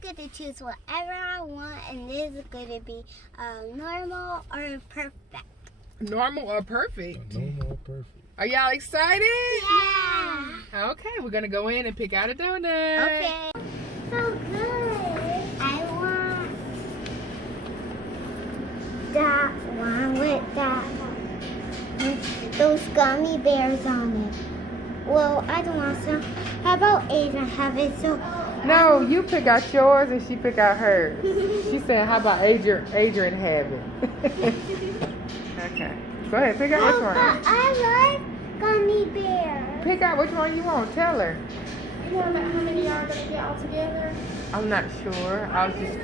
get to choose whatever I want, and this is going to be normal or perfect. Normal or perfect? Normal or perfect. Are y'all excited? Yeah. Okay, we're gonna go in and pick out a donut. Okay. So good. I want that one with those gummy bears on it. Well, I don't want some. How about Adrian have it? So No, you pick out yours and she pick out hers. She said, how about Adrian have it? Okay. Go ahead, pick out which but one. I like gummy bears. Pick out which one you want. Tell her. You know about how many y'all are gonna get all together? I'm not sure. I was just.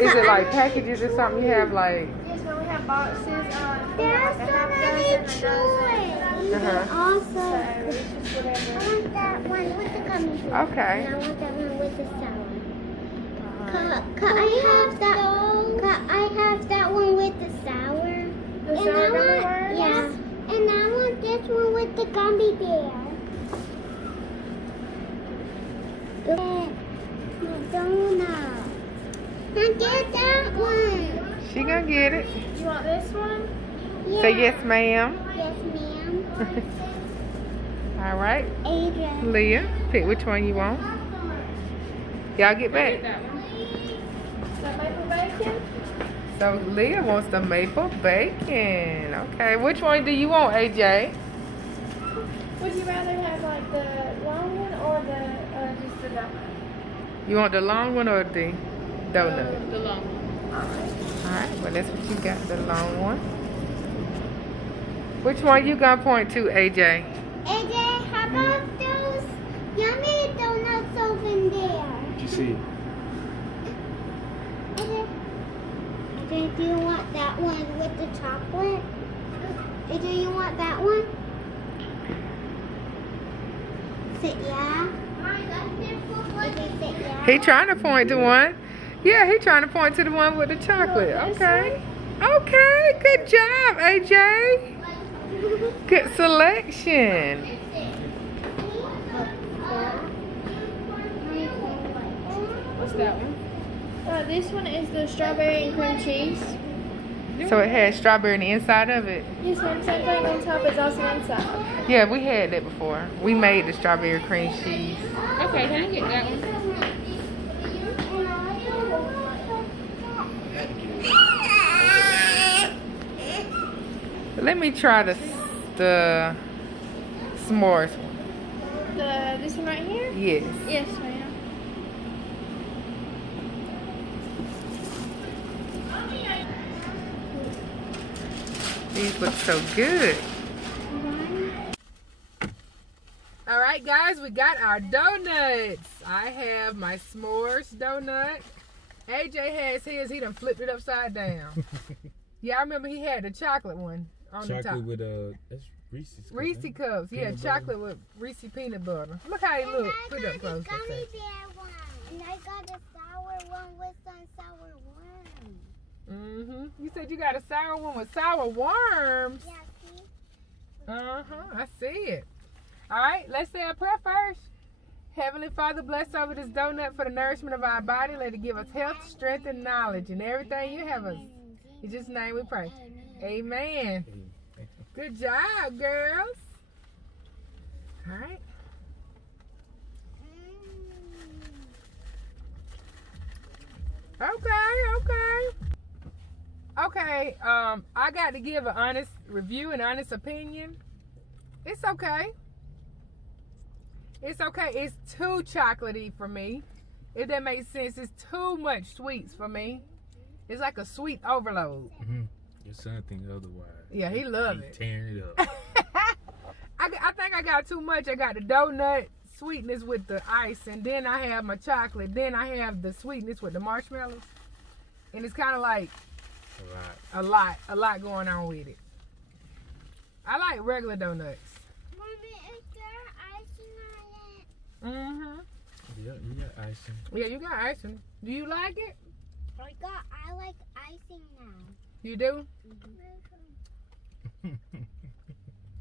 Is it like packages or something? You have like. Yes, no, we have boxes. We There's have so like a many half dozen, a dozen. Uh-huh. Also, So it's just I whatever. want that one with the gummy bears. Okay. And I want that one with the sour. Could I have that one with the sour? The sour gummy worms? Yeah. And I want this one with the gummy bear. Donut. Now get that one. She gonna get it. You want this one? Yeah. Say yes, ma'am. Yes, ma'am. All right. Adrian. Leah, pick which one you want. Y'all get back. That one. Is that maple bacon? So Leah wants the maple bacon. Okay, which one do you want, AJ? Would you rather have like the long one or the just the donut? You want the long one or the donut? The long one. All right, well that's what you got, the long one. Which one you gonna point to, AJ? AJ, how about those yummy donuts over there? Did you see? AJ, do you want that one with the chocolate? AJ, you want that one? Sit yeah. AJ, sit yeah. He trying to point to one. Yeah, he trying to point to the one with the chocolate. Okay. Okay, good job, AJ. Good selection. What's that one? This one is the strawberry and cream cheese. So it has strawberry on the inside of it? Yes, ma'am. Same thing on top is also inside. Yeah, we had that before. We made the strawberry cream cheese. Okay, can I get that one? Let me try the s'mores one. This one right here? Yes. Yes, ma'am. These look so good. All right, guys, we got our donuts. I have my s'mores donut. AJ has his. He done flipped it upside down. Yeah, I remember he had the chocolate one on the top. Chocolate with that's Reese's. Reese cups. Yeah, Peanut chocolate with Reese peanut butter. Look how he look. Put it up close. Gummy bear one. And I got a sour one with some sour worms. You said you got a sour one with sour worms. Yeah, see? I see it. All right, let's say a prayer first. Heavenly Father, bless over this donut for the nourishment of our body. Let it give us health, strength, and knowledge and everything you have us. In Jesus' name we pray. Amen. Good job, girls. All right. Okay, I got to give an honest review and honest opinion. It's okay. It's okay. It's too chocolatey for me. If that makes sense, it's too much sweets for me. It's like a sweet overload. Your son thinks otherwise. Yeah, he love it. Tearing it up. I think I got too much. I got the donut sweetness with the ice, and then I have my chocolate. Then I have the sweetness with the marshmallows. And it's kind of like a lot going on with it. I like regular donuts. Mommy, is there icing on it? Yeah, you got icing. Yeah, you got icing. Do you like it? I like icing now. You do?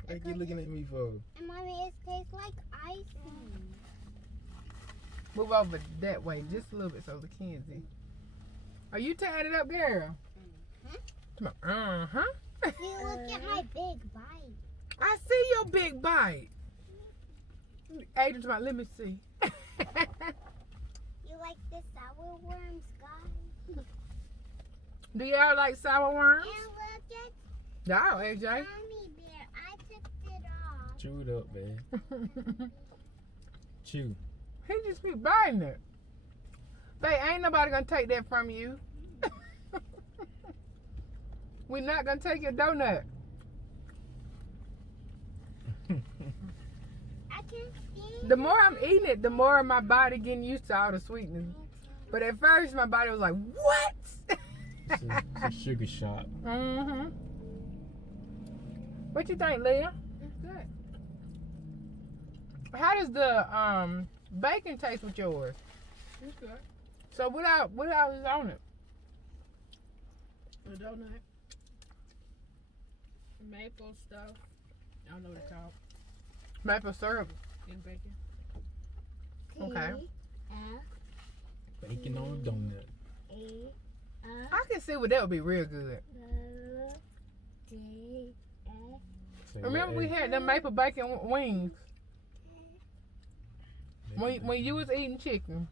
What you looking at me for? And Mommy, it tastes like icing. Move over that way just a little bit so Mackenzie. Are you tied it up, girl? Come on. See, look at my big bite. I see your big bite. Adrian's about, let me see. You like the sour worms, guys? Do y'all like sour worms? And look at No, AJ. Mommy Bear. I took it off. Chew it up, man. Chew. He just be biting it. Babe, ain't nobody gonna take that from you. We're not gonna take your donut. I can see. The more I'm eating it, the more my body getting used to all the sweetness. But at first, my body was like, what? It's a sugar shot. Mm-hmm. What you think, Leah? It's good. How does the bacon taste with yours? It's good. So what else is on it? The donut. Maple stuff. I don't know what it's called. Maple syrup. And bacon. Okay. Bacon on a donut. I can see what that would be real good. Say Remember what, we Ed? had them maple bacon wings when you was eating chicken.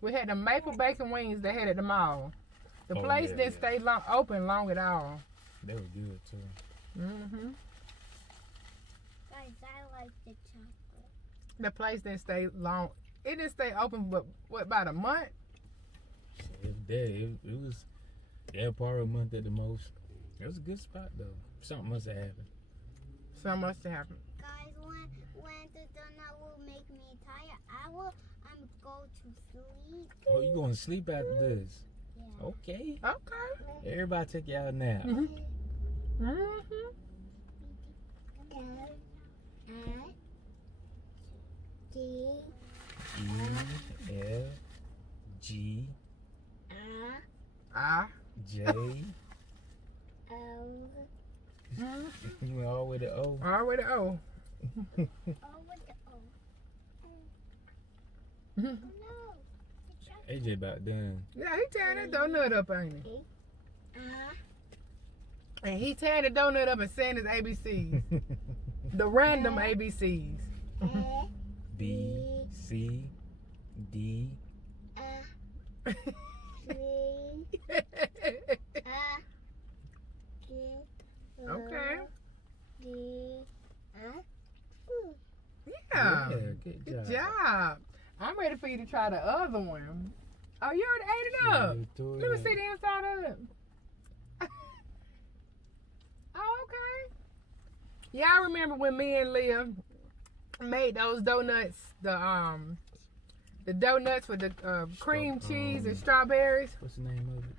We had the maple bacon wings they had at the mall. The Oh, place yeah, didn't stay open long at all. They were good too. Mm-hmm. Guys, I like the chocolate. The place didn't stay long. It didn't stay open, but what, about a month? It was part of a month at the most. It was a good spot though. Something must have happened. So much to happen. Guys, when the donut will make me tired, I will go to sleep. Oh, you going to sleep after this? Yeah. Okay. Okay. Everybody take y'all a nap. Mm-hmm. Mm-hmm. E F G J. You went all the way to O. All the way to O. Oh, with the O. Mhm. No. The chocolate. AJ about done. Yeah, he tearing that donut up, ain't he? And he tearing the donut up and saying his ABCs. The random ABCs. B C D. Okay. Yeah, Yeah. good Good job. job. I'm ready for you to try the other one. Oh, you already ate it up. Let me see the inside of it. Oh, okay. Yeah, I remember when me and Leah made those donuts, the donuts with the cream cheese and strawberries. What's the name of it?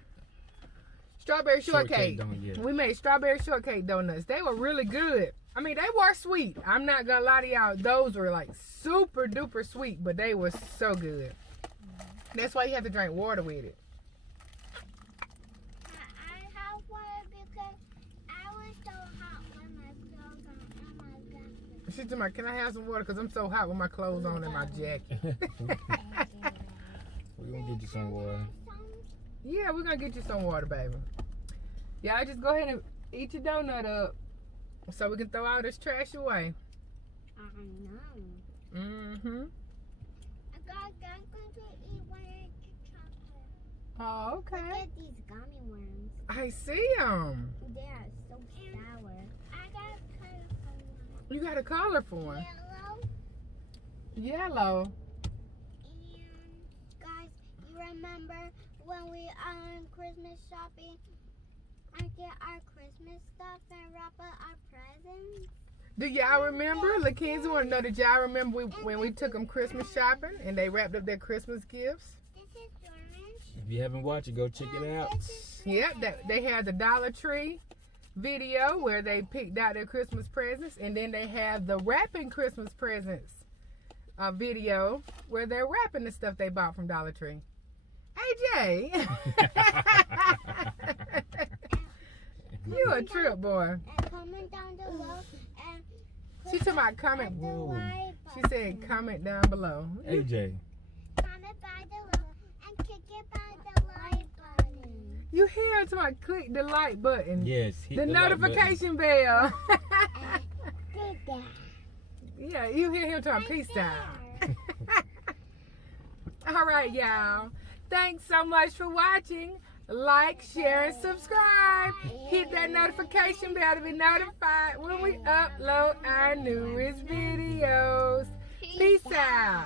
Strawberry shortcake. Donut, yeah. We made strawberry shortcake donuts. They were really good. I mean, they were sweet. I'm not gonna lie to y'all. Those were like super duper sweet, but they were so good. That's why you have to drink water with it. I have water because I was so hot when my clothes on and my jacket. She's like, can I have some water? Because I'm so hot with my clothes on and my jacket. We're gonna get you some water. Yeah, we're gonna get you some water, baby. Y'all just go ahead and eat your donut up so we can throw all this trash away. I know. Mm-hmm. I'm going to eat one of the chocolate. Oh, Look okay. at these gummy worms. I see them. They are so sour. I got a colorful one. You got a colorful one. Yellow. Yellow. And guys, you remember when we Christmas shopping and get our Christmas stuff and wrap up our presents? Do y'all remember? Lakenzie want to know, did y'all remember when we took them Christmas shopping and they wrapped up their Christmas gifts? This is orange. If you haven't watched it, go check it out. Yep, they had the Dollar Tree video where they picked out their Christmas presents, and then they have the wrapping Christmas presents video where they're wrapping the stuff they bought from Dollar Tree. AJ, you a trip, boy. And comment down below. And She told my comment. the like She button. said comment down below. AJ, Comment You hear him talking about click the like button. Yes. Hit The like button. notification bell. Did that. Yeah, you hear him talking peace out. All right, y'all. Thanks so much for watching. Like, share, and subscribe. Hit that notification bell to be notified when we upload our newest videos. Peace out.